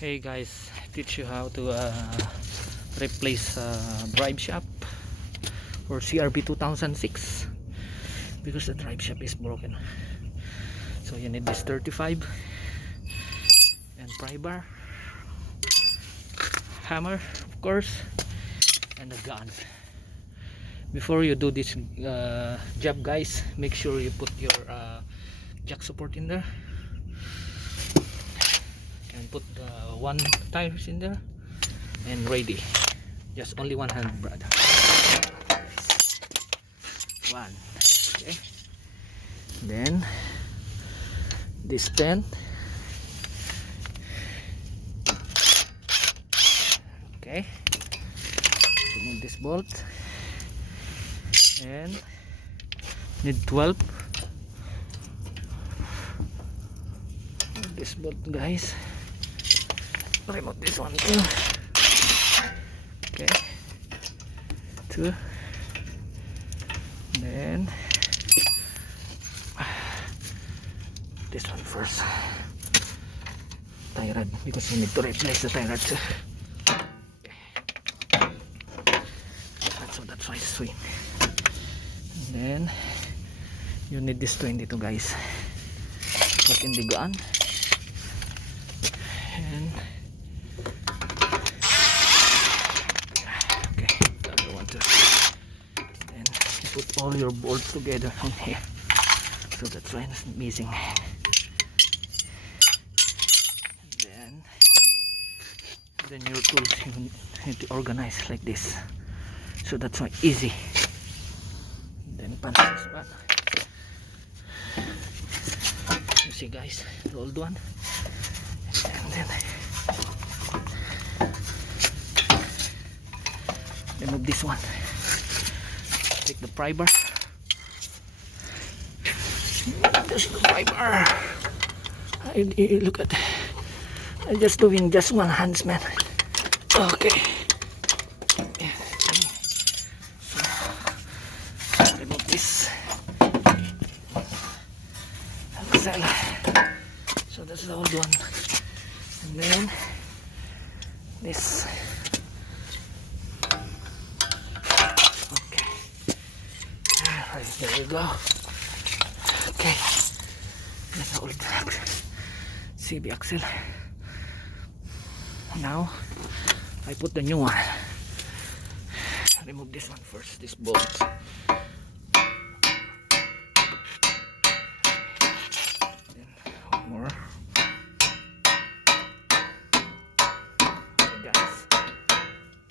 Hey guys, teach you how to replace drive shaft for CRB 2006 because the drive shaft is broken. So you need this 35 and pry bar, hammer of course, and a gun. Before you do this job guys, make sure you put your jack support in there and put one tires in there and ready. Just only one hand, brother. One. Okay. Then this pen. Okay. Remove this bolt and need 12. This bolt guys. Remove this one too. Okay, 2. Then this one first. Tie rod because you need to replace the tie rod too. Okay. That's why it's swing. And then you need this 22 guys. Put in the gun and put all your bolts together on here, so that's why it's missing. And then your tools you need to organize like this, so that's why easy. Then punch this back. You see guys, the old one, and then remove this one. Take the pry bar. There's the pry bar. Look at, I'm just doing just one hands, man. Okay. So remove this. So that's the old one. And then this. There we go. Okay, that's the old CB axle. Now I put the new one. Remove this one first, this bolt. Then one more. Okay guys,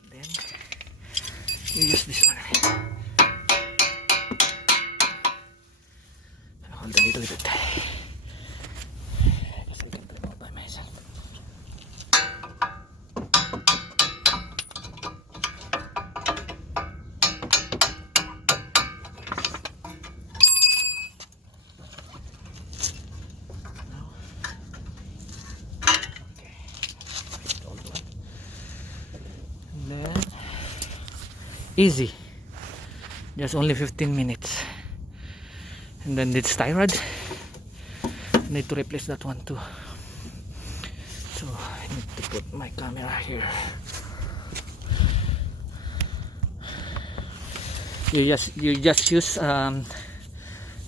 then you use this one. Hold a little bit. I guess I can remove by myself. Now, okay. Old one. And then easy. Just only 15 minutes. And then this tie rod, need to replace that one too. So I need to put my camera here. You just use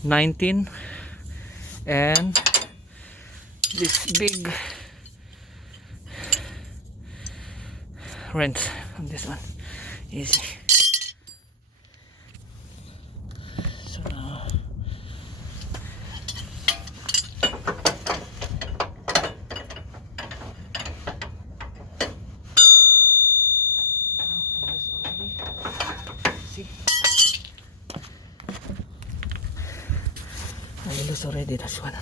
19 and this big wrench on this one. Easy. See, I lose already this one.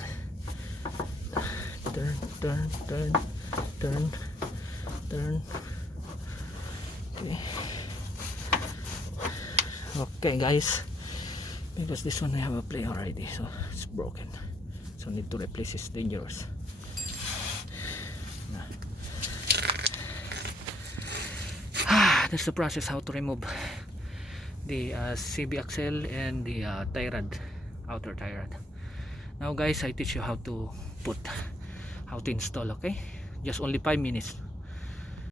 Turn. Okay guys, because this one I have a play already, so it's broken, so need to replace. It's dangerous. That's the process how to remove the CB axle and the tie rod, outer tie rod. Now guys, I teach you how to install. Okay, just only 5 minutes.